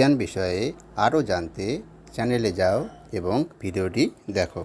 বিজ্ঞান বিষয়ে আরও জানতে চ্যানেলে যাও এবং ভিডিওটি দেখো।